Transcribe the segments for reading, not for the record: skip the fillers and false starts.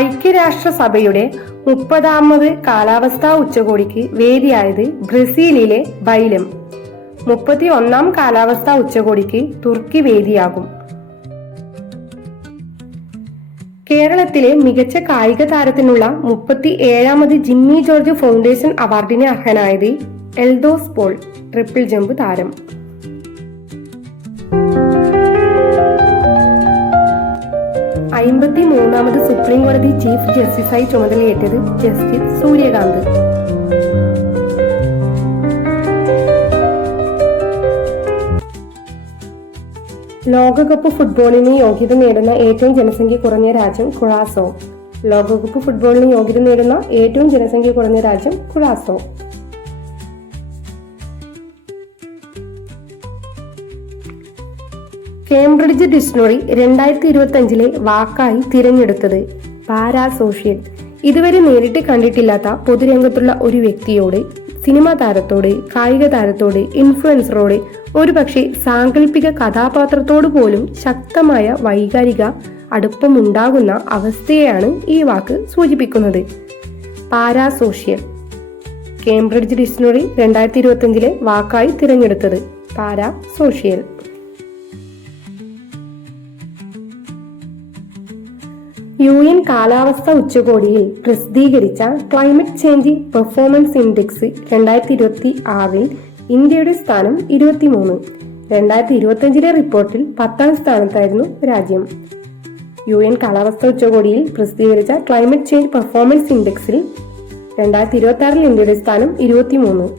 ഐക്യരാഷ്ട്രസഭയുടെ 30ാമത് കാലാവസ്ഥാ ഉച്ചകോടിക്ക് വേദിയായത് ബ്രസീലിലെ ബൈലം. 31ാം കാലാവസ്ഥാ ഉച്ചകോടിക്ക് തുർക്കി വേദിയാകും. കേരളത്തിലെ മികച്ച കായിക താരത്തിനുള്ള 37ാമത് ജിമ്മി ജോർജ് ഫൗണ്ടേഷൻ അവാർഡിന് അർഹനായത് എൽദോസ് പോൾ, ട്രിപ്പിൾ ജമ്പ് താരം. 53ാമത് സുപ്രീം കോടതി ചീഫ് ജസ്റ്റിസായി ചുമതലയേറ്റത് ജസ്റ്റിസ് സൂര്യകാന്ത്. ലോകകപ്പ് ഫുട്ബോളിന് യോഗ്യത നേടുന്ന ഏറ്റവും ജനസംഖ്യ കുറഞ്ഞ രാജ്യം കുറാസോ. ലോകകപ്പ് ഫുട്ബോളിന് യോഗ്യത നേടുന്ന ഏറ്റവും ജനസംഖ്യ കുറഞ്ഞ രാജ്യം കുറാസോ. കേംബ്രിഡ്ജ് ഡിക്ഷണറി 2025 വാക്കായി തിരഞ്ഞെടുത്തത് പാരാസോഷ്യൽ. ഇതുവരെ നേരിട്ട് കണ്ടിട്ടില്ലാത്ത പൊതുരംഗത്തുള്ള ഒരു വ്യക്തിയോട്, സിനിമാ താരത്തോട്, കായിക താരത്തോട്, ഇൻഫ്ലുവൻസറോട്, ഒരുപക്ഷെ സാങ്കല്പിക കഥാപാത്രത്തോട് പോലും ശക്തമായ വൈകാരിക അടുപ്പമുണ്ടാകുന്ന അവസ്ഥയെയാണ് ഈ വാക്ക് സൂചിപ്പിക്കുന്നത്. പാരാസോഷ്യൽ. കേംബ്രിഡ്ജ് ഡിക്ഷണറി 2025 വാക്കായി തിരഞ്ഞെടുത്തത് പാരാസോഷ്യൽ. UN കാലാവസ്ഥ ഉച്ചകോടിയിൽ പ്രസിദ്ധീകരിച്ച ക്ലൈമറ്റ് ചേഞ്ച് പെർഫോമൻസ് ഇൻഡെക്സ് 2026 ഇന്ത്യയുടെ സ്ഥാനം 23. 2025 റിപ്പോർട്ടിൽ 10ാം സ്ഥാനത്തായിരുന്നു രാജ്യം. UN കാലാവസ്ഥ ഉച്ചകോടിയിൽ പ്രസിദ്ധീകരിച്ച ക്ലൈമറ്റ് ചേഞ്ച് പെർഫോമൻസ് ഇൻഡെക്സിൽ 2026 ഇന്ത്യയുടെ സ്ഥാനം 23.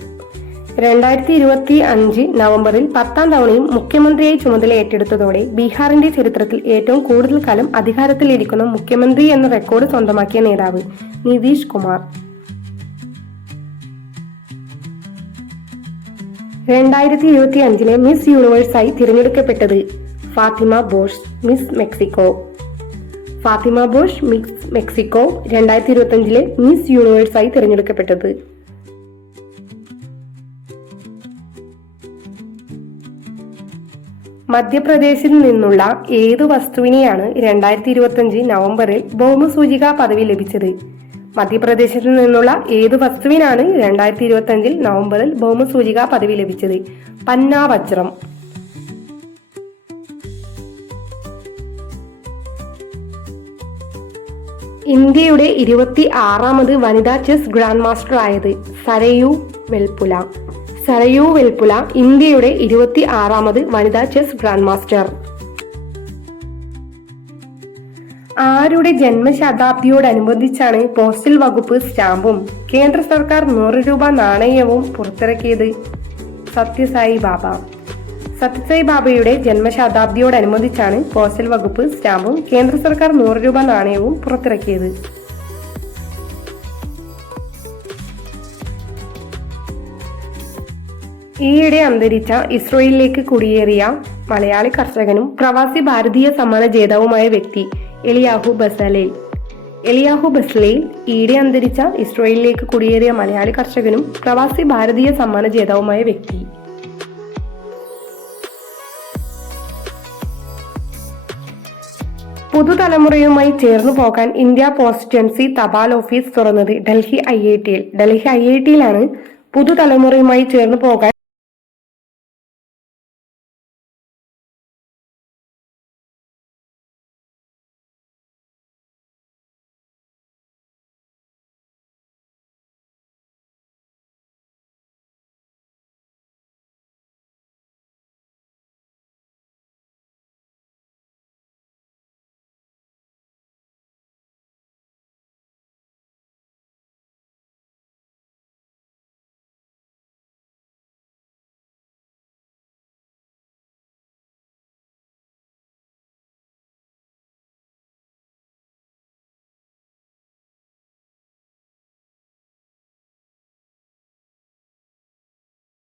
2025 നവംബറിൽ 10ാം തവണയും മുഖ്യമന്ത്രിയായി ചുമതല ഏറ്റെടുത്തതോടെ ബീഹാറിന്റെ ചരിത്രത്തിൽ ഏറ്റവും കൂടുതൽ കാലം അധികാരത്തിലിരിക്കുന്ന മുഖ്യമന്ത്രി എന്ന റെക്കോർഡ് സ്വന്തമാക്കിയ നേതാവ് നിതീഷ് കുമാർ. 2025 മിസ് യൂണിവേഴ്സായി തിരഞ്ഞെടുക്കപ്പെട്ടത് Fatima Bosch, Miss Mexico. Fatima Bosch, Miss Mexico 2025 Miss യൂണിവേഴ്സായി തിരഞ്ഞെടുക്കപ്പെട്ടത്. മധ്യപ്രദേശിൽ നിന്നുള്ള ഏതു വസ്തുവിനെയാണ് 2025 നവംബറിൽ ഭൗമസൂചിക പദവി ലഭിച്ചത്? മധ്യപ്രദേശിൽ നിന്നുള്ള ഏതു വസ്തുവിനാണ് 2025 നവംബറിൽ ഭൗമസൂചിക പദവി ലഭിച്ചത്? പന്ന വജ്രം. ഇന്ത്യയുടെ 26ാമത് വനിതാ ചെസ് ഗ്രാൻഡ് മാസ്റ്റർ ആയത് സരയു വെൽപുല. സരയു വെൽപുല ഇന്ത്യയുടെ 26ാമത് വനിതാ ചെസ് ഗ്രാൻഡ് മാസ്റ്റർ. ആരുടെ ജന്മശതാബ്ദിയോടനുബന്ധിച്ചാണ് പോസ്റ്റൽ വകുപ്പ് സ്റ്റാമ്പും കേന്ദ്ര സർക്കാർ 100 രൂപ നാണയവും പുറത്തിറക്കിയത്? സത്യസായി ബാബ. സത്യസായി ബാബയുടെ ജന്മശതാബ്ദിയോടനുബന്ധിച്ചാണ് പോസ്റ്റൽ വകുപ്പ് സ്റ്റാമ്പും കേന്ദ്ര സർക്കാർ 100 രൂപ നാണയവും പുറത്തിറക്കിയത്. ഈയിടെ അന്തരിച്ച ഇസ്രയേലിലേക്ക് കുടിയേറിയ മലയാളി കർഷകനും പ്രവാസി ഭാരതീയ സമ്മാന ജേതാവുമായ വ്യക്തി എലിയാഹു ബസലേൽ. എലിയാഹു ബസലേൽ ഈയിടെ അന്തരിച്ച ഇസ്രയേലിലേക്ക് കുടിയേറിയ മലയാളി കർഷകനും പ്രവാസി ഭാരതീയ സമ്മാന ജേതാവുമായ വ്യക്തി. പുതുതലമുറയുമായി ചേർന്നു പോകാൻ ഇന്ത്യ പോസ്റ്റ് തപാൽ ഓഫീസ് തുറന്നത് ഡൽഹി IIT-യിൽ. ഡൽഹി IIT-യിലാണ് പുതുതലമുറയുമായി ചേർന്നു പോകാൻ